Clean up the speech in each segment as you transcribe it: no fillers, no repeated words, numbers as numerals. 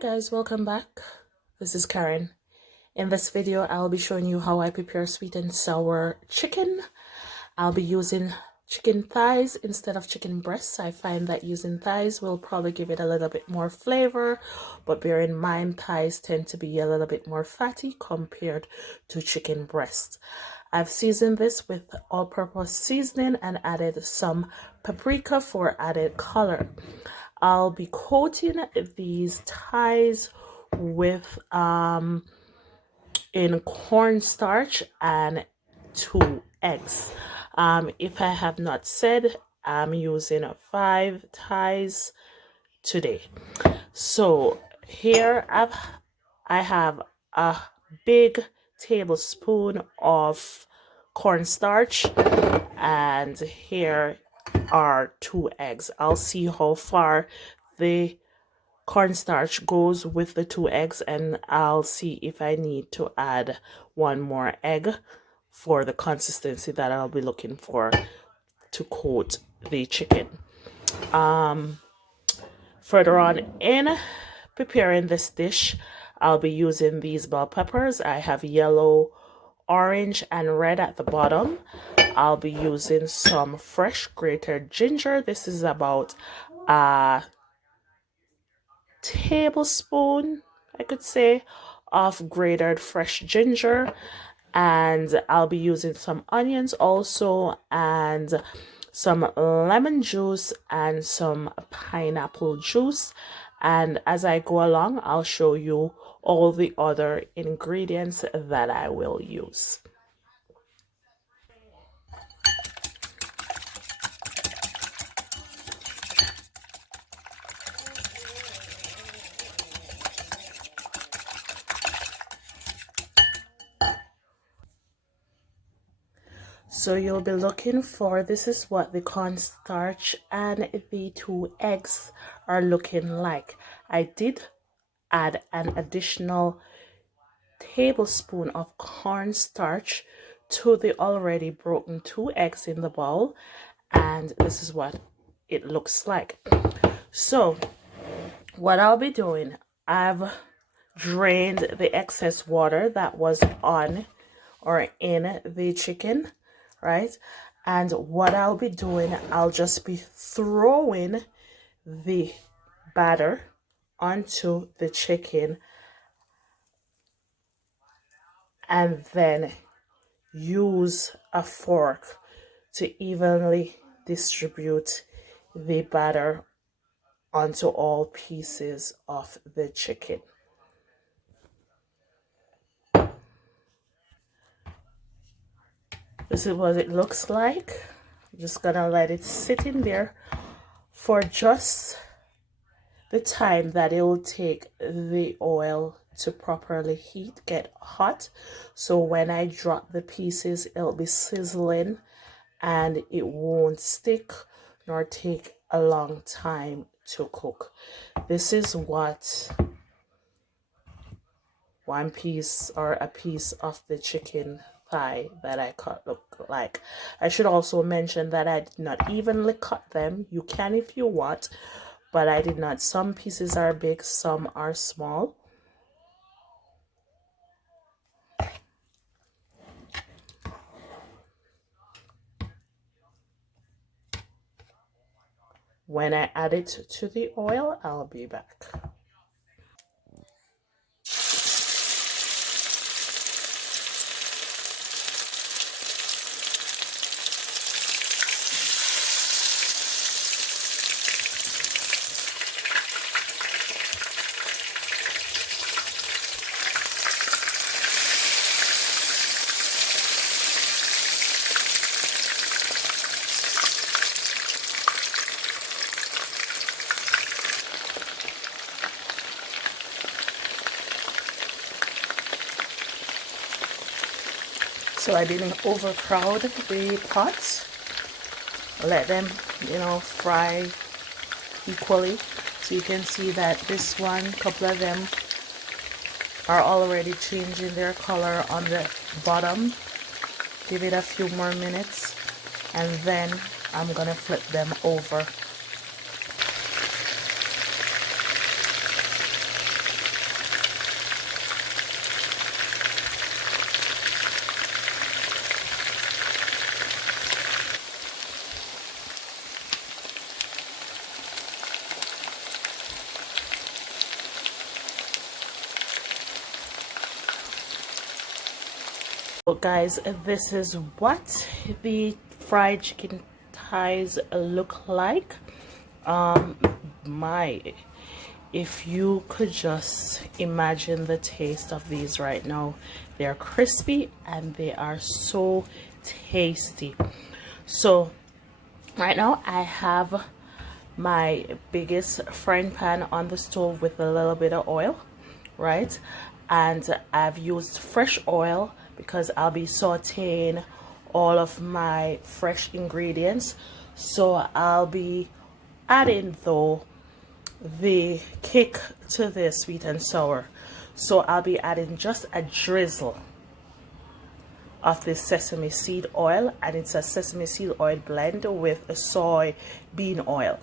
Hi guys, welcome back. This is Karen. In this video, I'll be showing you how I prepare sweet and sour chicken. I'll be using chicken thighs instead of chicken breasts. I find that using thighs will probably give it a little bit more flavor, but bear in mind thighs tend to be a little bit more fatty compared to chicken breasts. I've seasoned this with all-purpose seasoning and added some paprika for added color. I'll be coating these thighs with in cornstarch and 2 eggs. If I have not said, I'm using 5 thighs today. So here I have a big tablespoon of cornstarch, and here are 2 eggs. I'll see how far the cornstarch goes with the 2 eggs, and I'll see if I need to add 1 more egg for the consistency that I'll be looking for to coat the chicken. Further on in preparing this dish, I'll be using these bell peppers. I have yellow, orange, and red at the bottom. I'll be using some fresh grated ginger. This is about a tablespoon, I could say, of grated fresh ginger. And I'll be using some onions also, and some lemon juice and some pineapple juice. And as I go along, I'll show you all the other ingredients that I will use. So you'll be looking for, this is what the cornstarch and the 2 eggs are looking like. I did add an additional tablespoon of cornstarch to the already broken 2 eggs in the bowl, and this is what it looks like. So what I'll be doing, I've drained the excess water that was on or in the chicken, right? And what I'll be doing, I'll just be throwing the batter onto the chicken and then use a fork to evenly distribute the batter onto all pieces of the chicken. This is what it looks like. I'm just gonna let it sit in there for just the time that it will take the oil to properly heat, get hot. So when I drop the pieces, it'll be sizzling and it won't stick nor take a long time to cook. This is what 1 piece or a piece of the chicken thigh that I cut look like. I should also mention that I did not evenly cut them. You can if you want, but I did not. Some pieces are big, some are small. When I add it to the oil, I'll be back. So I didn't overcrowd the pots. Let them, fry equally. So you can see that this one, a couple of them are already changing their color on the bottom. Give it a few more minutes and then I'm gonna flip them over. So guys, this is what the fried chicken thighs look like. My, if you could just imagine the taste of these right now. They're crispy and they are so tasty. So right now I have my biggest frying pan on the stove with a little bit of oil, right? And I've used fresh oil because I'll be sauteing all of my fresh ingredients. So I'll be adding though the kick to the sweet and sour. So I'll be adding just a drizzle of this sesame seed oil, and it's a sesame seed oil blend with a soybean oil.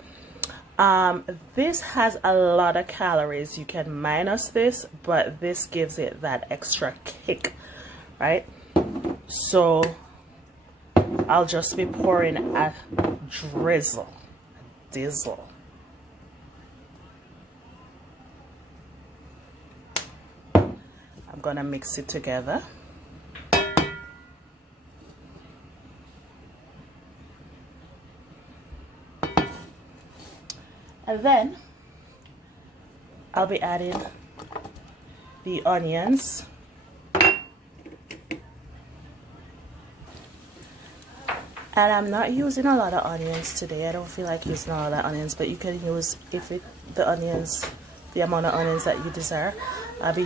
This has a lot of calories. You can minus this, but this gives it that extra kick, right? So I'll just be pouring a drizzle, a dizzle. I'm gonna mix it together. And then I'll be adding the onions. And I'm not using a lot of onions today. I don't feel like using a lot of onions, but you can use, the onions, the amount of onions that you desire. I'll be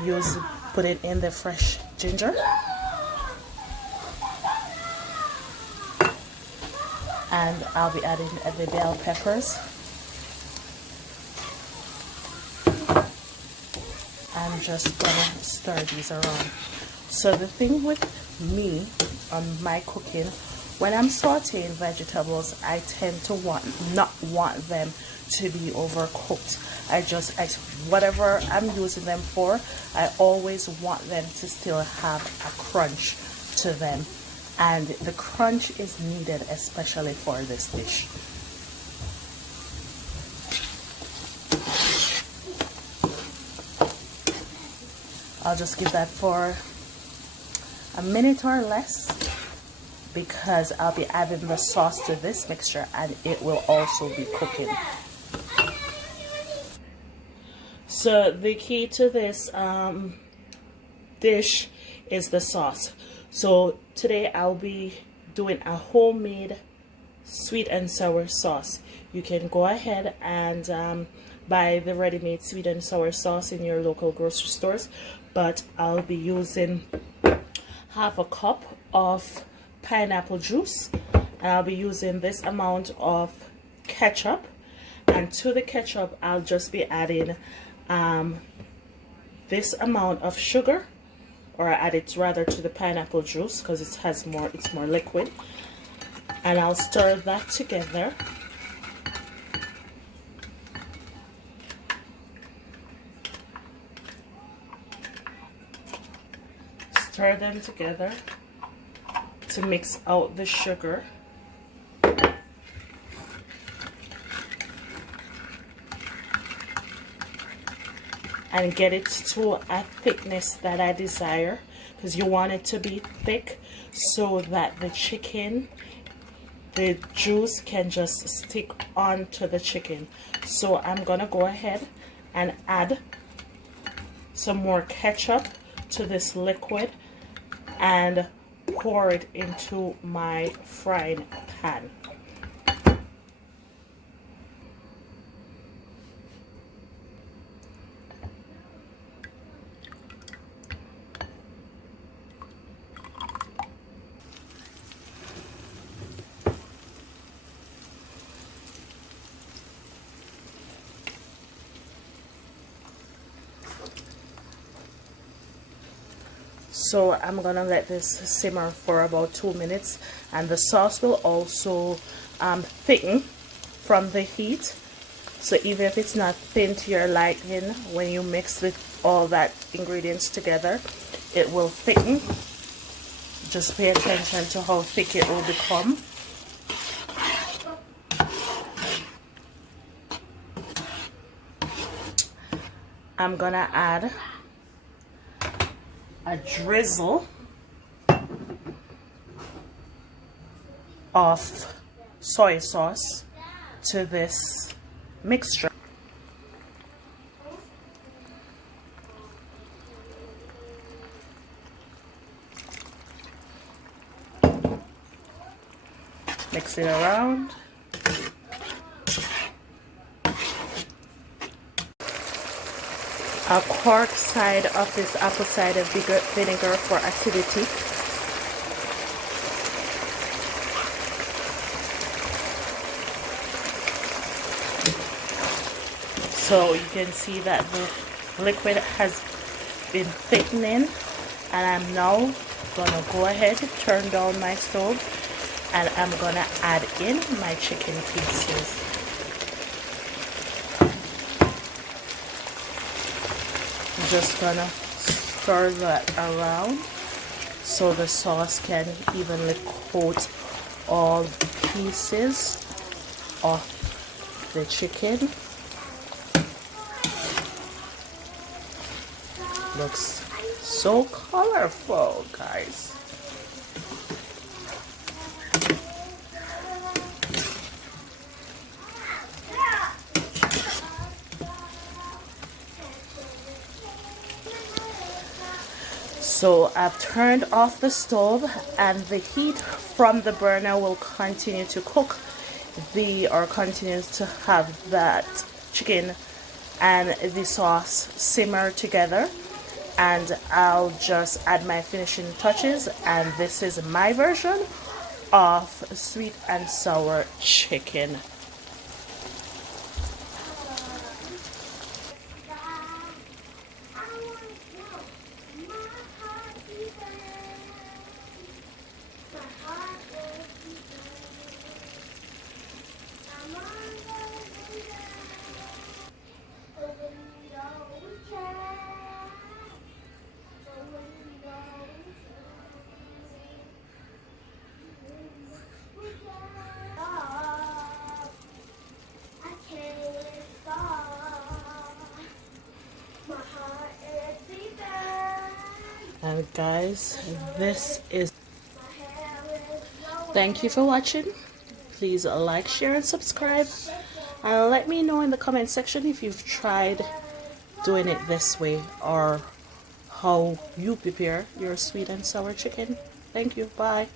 putting in the fresh ginger. And I'll be adding the bell peppers. I'm just gonna stir these around. So the thing with me on my cooking, when I'm sauteing vegetables, I tend to not want them to be overcooked. Whatever I'm using them for, I always want them to still have a crunch to them. And the crunch is needed especially for this dish. I'll just give that for a minute or less, because I'll be adding the sauce to this mixture and it will also be cooking. So the key to this dish is the sauce. So today I'll be doing a homemade sweet and sour sauce. You can go ahead and buy the ready-made sweet and sour sauce in your local grocery stores, but I'll be using half a cup of pineapple juice, and I'll be using this amount of ketchup, and to the ketchup I'll just be adding this amount of sugar, or I add it rather to the pineapple juice because it's more liquid, and I'll stir that together. Stir them together to mix out the sugar. And get it to a thickness that I desire, because you want it to be thick so that the juice can just stick onto the chicken. So I'm gonna go ahead and add some more ketchup to this liquid and pour it into my frying pan. So I'm gonna let this simmer for about 2 minutes, and the sauce will also thicken from the heat. So even if it's not thin to your liking, when you mix all that ingredients together, it will thicken. Just pay attention to how thick it will become. I'm gonna add a drizzle of soy sauce to this mixture. Mix it around. A cork side of this apple cider vinegar for acidity. So you can see that the liquid has been thickening, and I'm now gonna go ahead, turn down my stove, and I'm gonna add in my chicken pieces. I'm just gonna stir that around so the sauce can evenly coat all the pieces of the chicken. Looks so colorful, guys. So I've turned off the stove, and the heat from the burner will continue to cook continue to have that chicken and the sauce simmer together, and I'll just add my finishing touches. And this is my version of sweet and sour chicken. And guys, this is, thank you for watching. Please like, share, and subscribe, and let me know in the comment section if you've tried doing it this way or how you prepare your sweet and sour chicken. Thank you. Bye.